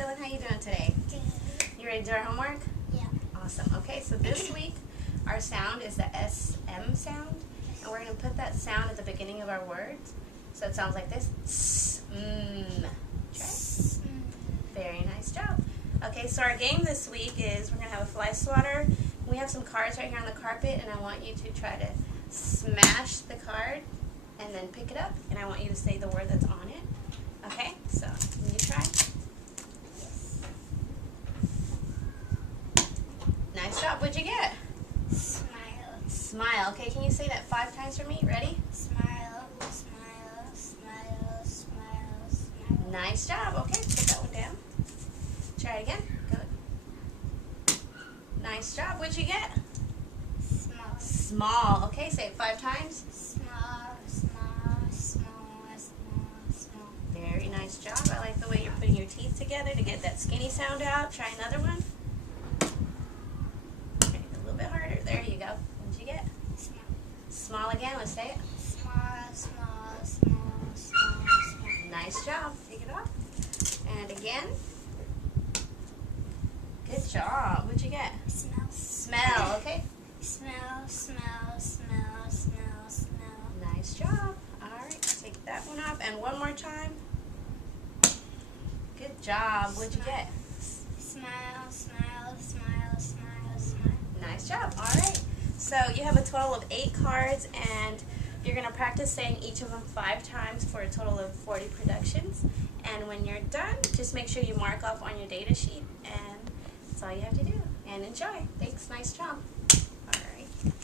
Dylan. How you doing today? Good. You ready to do our homework? Yeah. Awesome. Okay, so this week our sound is the SM sound, and we're going to put that sound at the beginning of our words. So it sounds like this. Okay. Very nice job. Okay, so our game this week is we're going to have a fly swatter. We have some cards right here on the carpet, and I want you to try to smash the card and then pick it up, and I want you to say the word that's on it. Okay, so will you try? Nice job. What'd you get? Smile. Smile. Okay, can you say that 5 times for me? Ready? Smile. Smile. Smile. Smile. Smile. Nice job. Okay, put that one down. Try it again. Good. Nice job. What'd you get? Small. Small. Okay, say it 5 times. Small. Small. Small. Small. Small. Very nice job. I like the way you're putting your teeth together to get that skinny sound out. Try another one. Okay, a little bit harder. There you go. What'd you get? Small. Small again. Let's say it. Small. Small. Small. Small. Small. Nice job. Take it off. And again. Good job. What'd you get? Smell. Smell. Okay. Smell. Smell. Smell. Smell. Smell. Nice job. All right. Take that one off. And one more time. Good job. What'd you get? Smile. Smile. Smile. Smile. Smile. Nice job. All right. So you have a total of 8 cards, and you're going to practice saying each of them 5 times for a total of 40 productions. And when you're done, just make sure you mark off on your data sheet, and that's all you have to do. And enjoy. Thanks. Nice job.